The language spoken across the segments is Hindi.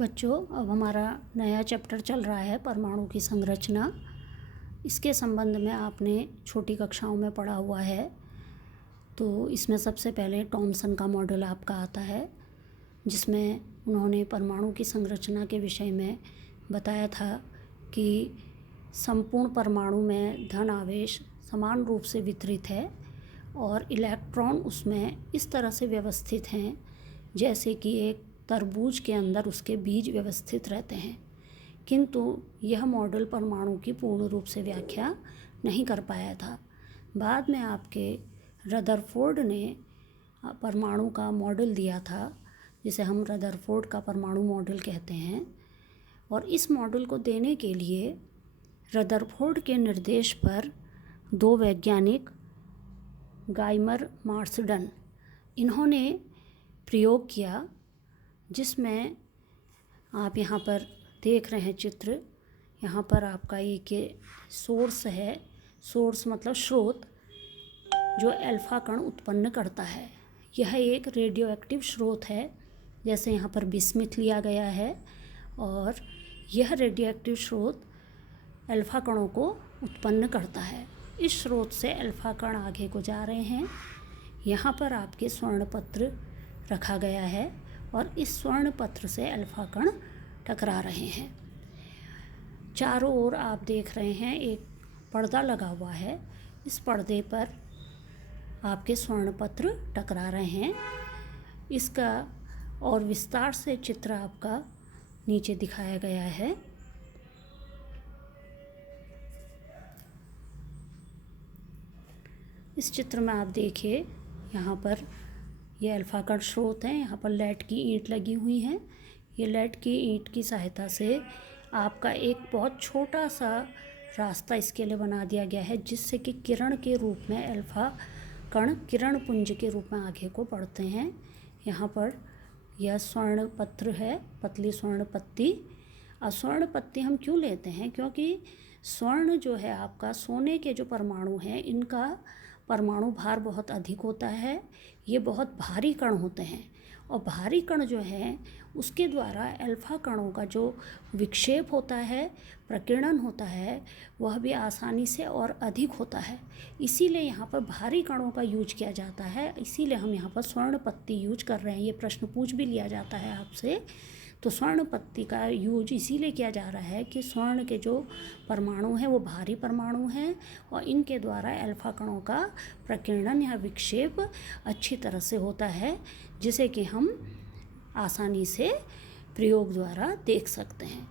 बच्चों, अब हमारा नया चैप्टर चल रहा है परमाणु की संरचना। इसके संबंध में आपने छोटी कक्षाओं में पढ़ा हुआ है। तो इसमें सबसे पहले थॉमसन का मॉडल आपका आता है, जिसमें उन्होंने परमाणु की संरचना के विषय में बताया था कि संपूर्ण परमाणु में धन आवेश समान रूप से वितरित है और इलेक्ट्रॉन उसमें इस तरह से व्यवस्थित हैं जैसे कि एक तरबूज के अंदर उसके बीज व्यवस्थित रहते हैं। किंतु यह मॉडल परमाणु की पूर्ण रूप से व्याख्या नहीं कर पाया था। बाद में आपके रदरफोर्ड ने परमाणु का मॉडल दिया था, जिसे हम रदरफोर्ड का परमाणु मॉडल कहते हैं। और इस मॉडल को देने के लिए रदरफोर्ड के निर्देश पर दो वैज्ञानिक गाइमर मार्सडन इन्होंने प्रयोग किया, जिसमें आप यहाँ पर देख रहे हैं चित्र। यहाँ पर आपका एक सोर्स है, सोर्स मतलब स्रोत, जो अल्फा कण उत्पन्न करता है। यह एक रेडियो एक्टिव स्रोत है, जैसे यहाँ पर बिस्मिथ लिया गया है, और यह रेडियो एक्टिव स्रोत अल्फा कणों को उत्पन्न करता है। इस स्रोत से अल्फा कण आगे को जा रहे हैं। यहाँ पर आपके स्वर्ण पत्र रखा गया है और इस स्वर्ण पत्र से अल्फा कण टकरा रहे हैं। चारों ओर आप देख रहे हैं एक पर्दा लगा हुआ है। इस पर्दे पर आपके स्वर्ण पत्र टकरा रहे हैं। इसका और विस्तार से चित्र आपका नीचे दिखाया गया है। इस चित्र में आप देखिए, यहाँ पर ये अल्फा कण स्रोत हैं। यहाँ पर लेड की ईंट लगी हुई हैं। ये लेड की ईंट की सहायता से आपका एक बहुत छोटा सा रास्ता इसके लिए बना दिया गया है, जिससे कि किरण के रूप में अल्फा कण किरण पुंज के रूप में आगे को बढ़ते हैं। यहाँ पर यह स्वर्ण पत्र है, पतली स्वर्ण पत्ती। और स्वर्ण पत्ती हम क्यों लेते हैं? क्योंकि स्वर्ण जो है आपका, सोने के जो परमाणु हैं, इनका परमाणु भार बहुत अधिक होता है। ये बहुत भारी कण होते हैं और भारी कण जो है उसके द्वारा अल्फा कणों का जो विक्षेप होता है, प्रकीर्णन होता है, वह भी आसानी से और अधिक होता है। इसीलिए यहाँ पर भारी कणों का यूज किया जाता है। इसीलिए हम यहाँ पर स्वर्ण पत्ती यूज कर रहे हैं। ये प्रश्न पूछ भी लिया जाता है आपसे। तो स्वर्ण पत्ती का यूज इसीलिए किया जा रहा है कि स्वर्ण के जो परमाणु हैं वो भारी परमाणु हैं और इनके द्वारा अल्फा कणों का प्रकीर्णन या विक्षेप अच्छी तरह से होता है, जिसे कि हम आसानी से प्रयोग द्वारा देख सकते हैं।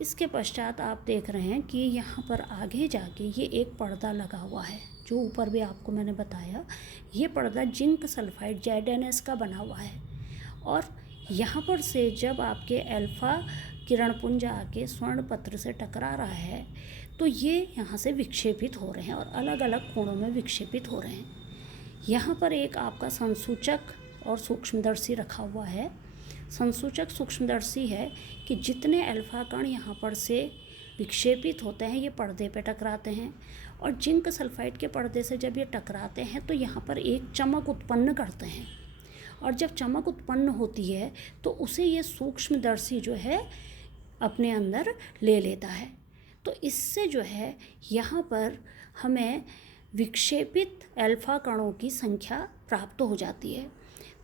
इसके पश्चात आप देख रहे हैं कि यहाँ पर आगे जाके ये एक पर्दा लगा हुआ है, जो ऊपर भी आपको मैंने बताया। ये पर्दा जिंक सल्फाइड ZnS का बना हुआ है। और यहाँ पर से जब आपके अल्फा किरण पुंज आके स्वर्ण पत्र से टकरा रहा है, तो ये यहाँ से विक्षेपित हो रहे हैं और अलग अलग कोणों में विक्षेपित हो रहे हैं। यहाँ पर एक आपका संसूचक और सूक्ष्मदर्शी रखा हुआ है। संसूचक सूक्ष्मदर्शी है कि जितने अल्फा कण यहाँ पर से विक्षेपित होते हैं, ये पर्दे पे टकराते हैं। और जिंक सल्फाइड के पर्दे से जब ये टकराते हैं तो यहाँ पर एक चमक उत्पन्न करते हैं। और जब चमक उत्पन्न होती है तो उसे ये सूक्ष्मदर्शी जो है अपने अंदर ले लेता है। तो इससे जो है यहाँ पर हमें विक्षेपित अल्फा कणों की संख्या प्राप्त हो जाती है।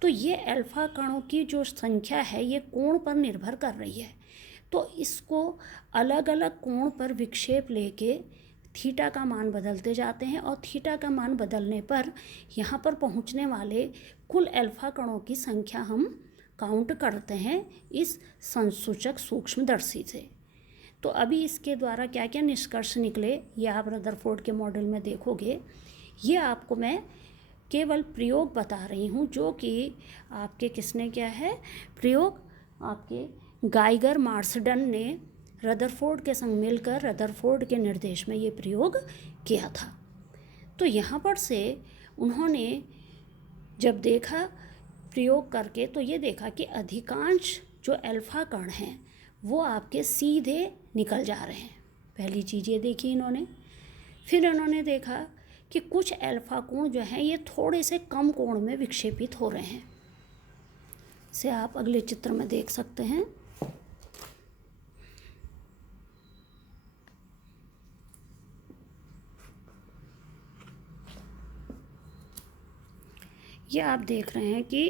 तो ये अल्फा कणों की जो संख्या है ये कोण पर निर्भर कर रही है। तो इसको अलग अलग कोण पर विक्षेप लेके थीटा का मान बदलते जाते हैं और थीटा का मान बदलने पर यहाँ पर पहुँचने वाले कुल अल्फा कणों की संख्या हम काउंट करते हैं इस संसूचक सूक्ष्मदर्शी से। तो अभी इसके द्वारा क्या क्या निष्कर्ष निकले ये आप रदरफोर्ड के मॉडल में देखोगे। ये आपको मैं केवल प्रयोग बता रही हूँ, जो कि आपके किसने किया है प्रयोग, आपके गाइगर मार्सडन ने रदरफोर्ड के संग मिलकर रदरफोर्ड के निर्देश में ये प्रयोग किया था। तो यहाँ पर से उन्होंने जब देखा प्रयोग करके, तो ये देखा कि अधिकांश जो अल्फा कण हैं वो आपके सीधे निकल जा रहे हैं। पहली चीज़ ये देखी इन्होंने। फिर इन्होंने देखा कि कुछ अल्फा कोण जो हैं ये थोड़े से कम कोण में विक्षेपित हो रहे हैं। इसे आप अगले चित्र में देख सकते हैं। ये आप देख रहे हैं कि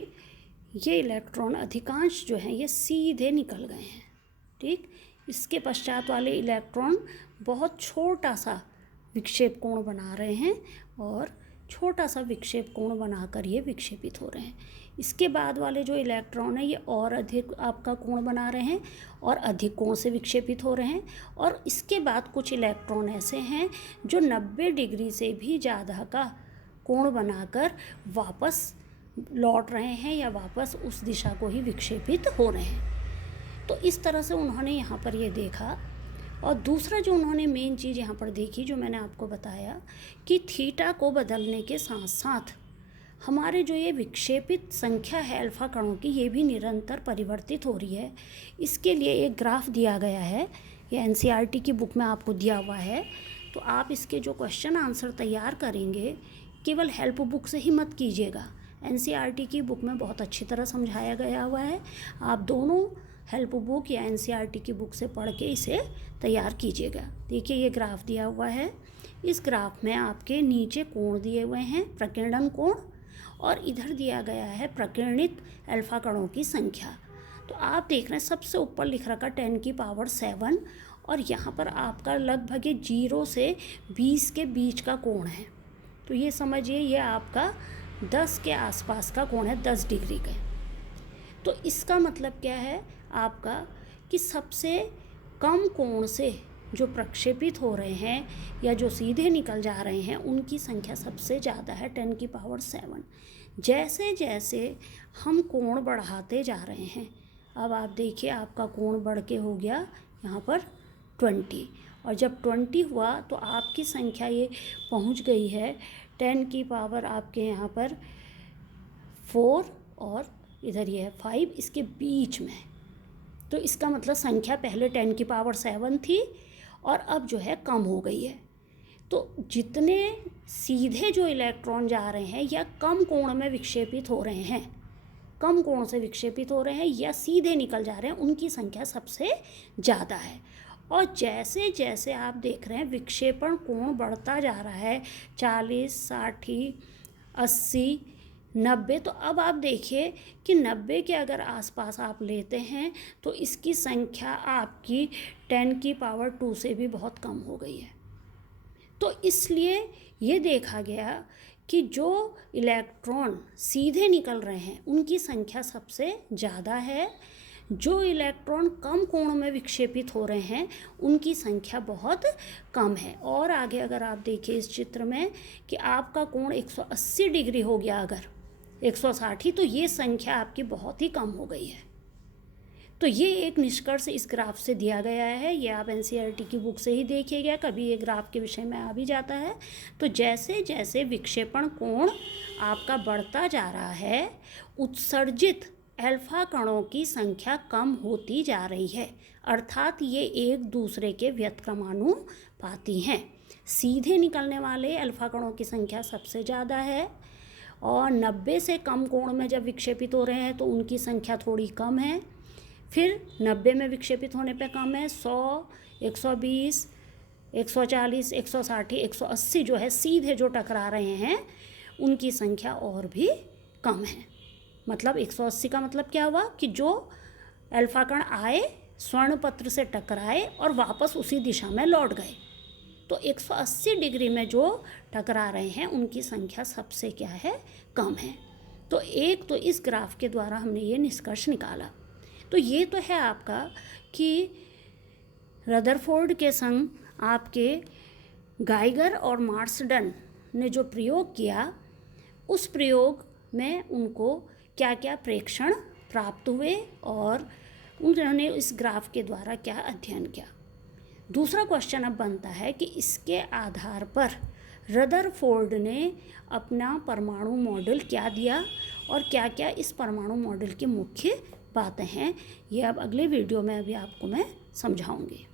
ये इलेक्ट्रॉन अधिकांश जो हैं ये सीधे निकल गए हैं। ठीक, इसके पश्चात वाले इलेक्ट्रॉन बहुत छोटा सा विक्षेप कोण बना रहे हैं और छोटा सा विक्षेप कोण बनाकर ये विक्षेपित हो रहे हैं। इसके बाद वाले जो इलेक्ट्रॉन है ये और अधिक आपका कोण बना रहे हैं और अधिक कोण से विक्षेपित हो रहे हैं। और इसके बाद कुछ इलेक्ट्रॉन ऐसे हैं जो 90 डिग्री से भी ज़्यादा का कोण बनाकर वापस लौट रहे हैं या वापस उस दिशा को ही विक्षेपित हो रहे हैं। तो इस तरह से उन्होंने यहाँ पर ये देखा। और दूसरा जो उन्होंने मेन चीज़ यहाँ पर देखी, जो मैंने आपको बताया कि थीटा को बदलने के साथ साथ हमारे जो ये विक्षेपित संख्या है अल्फा कणों की, ये भी निरंतर परिवर्तित हो रही है। इसके लिए एक ग्राफ दिया गया है, ये एनसीईआरटी की बुक में आपको दिया हुआ है। तो आप इसके जो क्वेश्चन आंसर तैयार करेंगे केवल हेल्प बुक से ही मत कीजिएगा। एनसीईआरटी की बुक में बहुत अच्छी तरह समझाया गया हुआ है। आप दोनों हेल्प बुक या एनसीईआरटी की बुक से पढ़ के इसे तैयार कीजिएगा। देखिए ये ग्राफ दिया हुआ है। इस ग्राफ में आपके नीचे कोण दिए हुए हैं, प्रकीर्णन कोण, और इधर दिया गया है प्रकीर्णित अल्फा कणों की संख्या। तो आप देख रहे हैं सबसे ऊपर लिख रखा 10⁻7 और यहाँ पर आपका लगभग 0 से 20 के बीच का कोण है। तो ये समझिए ये आपका 10 के आसपास का कोण है, 10 डिग्री का। तो इसका मतलब क्या है आपका कि सबसे कम कोण से जो प्रक्षेपित हो रहे हैं या जो सीधे निकल जा रहे हैं उनकी संख्या सबसे ज़्यादा है 10⁻7। जैसे जैसे हम कोण बढ़ाते जा रहे हैं, अब आप देखिए आपका कोण बढ़ के हो गया यहाँ पर 20, और जब 20 हुआ तो आपकी संख्या ये पहुँच गई है 10 आपके यहाँ पर 4 और इधर ये है 5, इसके बीच में। तो इसका मतलब संख्या पहले 10⁻7 थी और अब जो है कम हो गई है। तो जितने सीधे जो इलेक्ट्रॉन जा रहे हैं या कम कोण में विक्षेपित हो रहे हैं, कम कोण से विक्षेपित हो रहे हैं या सीधे निकल जा रहे हैं, उनकी संख्या सबसे ज़्यादा है। और जैसे जैसे आप देख रहे हैं विक्षेपण कोण बढ़ता जा रहा है 40, 60, 80, 90, तो अब आप देखिए कि 90 के अगर आसपास आप लेते हैं तो इसकी संख्या आपकी 10⁻2 से भी बहुत कम हो गई है। तो इसलिए ये देखा गया कि जो इलेक्ट्रॉन सीधे निकल रहे हैं उनकी संख्या सबसे ज़्यादा है, जो इलेक्ट्रॉन कम कोण में विक्षेपित हो रहे हैं उनकी संख्या बहुत कम है। और आगे अगर आप देखिए इस चित्र में कि आपका कोण 180 डिग्री हो गया, अगर 160, तो ये संख्या आपकी बहुत ही कम हो गई है। तो ये एक निष्कर्ष इस ग्राफ से दिया गया है। ये आप एनसीईआरटी की बुक से ही देखिएगा, कभी ये ग्राफ के विषय में आ भी जाता है। तो जैसे जैसे विक्षेपण कोण आपका बढ़ता जा रहा है, उत्सर्जित अल्फा कणों की संख्या कम होती जा रही है, अर्थात ये एक दूसरे के व्यतिक्रमानुपाती हैं। सीधे निकलने वाले अल्फा कणों की संख्या सबसे ज़्यादा है और 90 से कम कोण में जब विक्षेपित हो रहे हैं तो उनकी संख्या थोड़ी कम है। फिर 90 में विक्षेपित होने पे कम है, 100, 120, 140, 160, 180 जो है सीधे जो टकरा रहे हैं उनकी संख्या और भी कम है। मतलब 180 का मतलब क्या हुआ कि जो अल्फा कण आए, स्वर्ण पत्र से टकराए और वापस उसी दिशा में लौट गए। तो 180 डिग्री में जो टकरा रहे हैं उनकी संख्या सबसे क्या है, कम है। तो एक तो इस ग्राफ के द्वारा हमने ये निष्कर्ष निकाला। तो ये तो है आपका कि रदरफोर्ड के संग आपके गाइगर और मार्सडन ने जो प्रयोग किया, उस प्रयोग में उनको क्या क्या प्रेक्षण प्राप्त हुए और उन्होंने इस ग्राफ के द्वारा क्या अध्ययन किया। दूसरा क्वेश्चन अब बनता है कि इसके आधार पर रदरफोर्ड ने अपना परमाणु मॉडल क्या दिया और क्या क्या इस परमाणु मॉडल की मुख्य बातें हैं, ये अब अगले वीडियो में अभी आपको मैं समझाऊंगी।